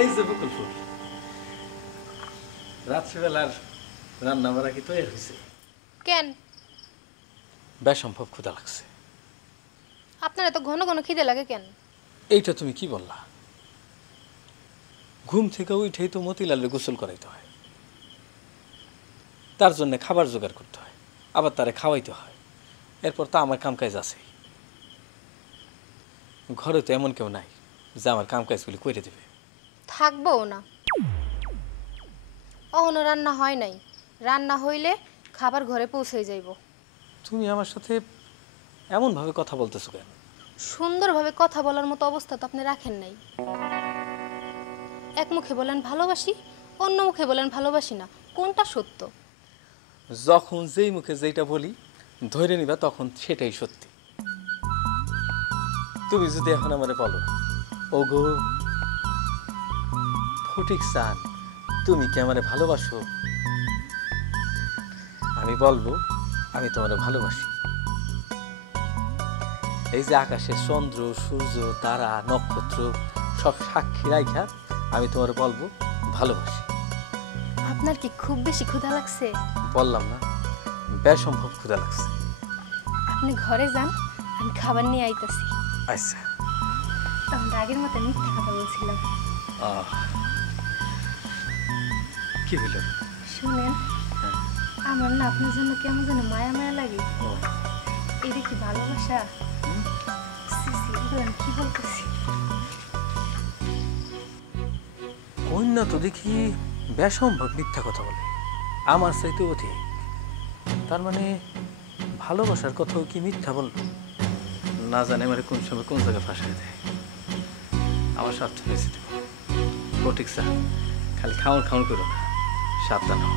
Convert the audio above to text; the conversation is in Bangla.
এই যে বকুল ফুল, রাত্রিবেলার রান্না বাড়া কি তৈরি হয়েছে? কেন? বেসম্ভব ক্ষুধা লাগছে। আপনার এত ঘন ঘন খিদে লাগে কেন? এইটা তুমি কি বললা? ঘুম থেকে উঠেই তো মতিলালের গোসল করাইতে হয়, তার জন্য খাবার জোগাড় করতে হয়, আবার তারে খাওয়াইতে হয়, এরপর তো আমার কাম কাজ আছে। ঘরে তো এমন কেউ নাই যে আমার কাম কাজগুলি করে দেবে। থাকবো না, অহনো রান্না হয় নাই। রান্না হইলে খাবার ঘরে পৌঁছে যাইব। তুমি আমার সাথে এমনভাবে কথা বলতেছো কেন? সুন্দরভাবে কথা বলার মতো অবস্থা তো আপনি রাখেন নাই। এক মুখে বলেন ভালোবাসি, অন্য মুখে বলেন ভালোবাসি না, কোনটা সত্য? যখন যেই মুখে যেটা বলি ধরে নিবা তখন সেটাই সত্যি। তুমি যদি এখন আমারে বলো, ওগো ফটিক চান, তুমি কি আমারে ভালোবাসো, আমি বলবো আমি তোমারে ভালোবাসি। এই যে আকাশে চন্দ্র, সূর্য, তারা, নক্ষত্র সব সাক্ষী রাইখা আমি তোমারে বলবো ভালোবাসি। আপনার কি খুব বেশি ক্ষুধা লাগছে? বললাম না, বেসম্ভব ক্ষুধা লাগছে। আপনি ঘরে যান, আমি খাবার নিয়ে আইতাছি। আচ্ছা। তখন আগের মতো মিথ্যা কথা বলছিলাম। কি হইল? শুনেন, আমার না আপনার জন্য কেমন যেন মায়া মায়া লাগে। এটা কি ভালোবাসা? কি বলতেছি? কন্যা তো দেখি বেসম্ভব মিথ্যা কথা বলে, আমার চাইতে অধিক। তার মানে ভালোবাসার কথাও কি মিথ্যা বলবো? না জানে মানে কোন সময় কোন জায়গায় ফাঁসাই দেয়। আমার স্বার্থ বেঁচে দেবো। ফটিক স্যার, খালি খাওয়ান খাওয়ান করো না, সাবধান হও।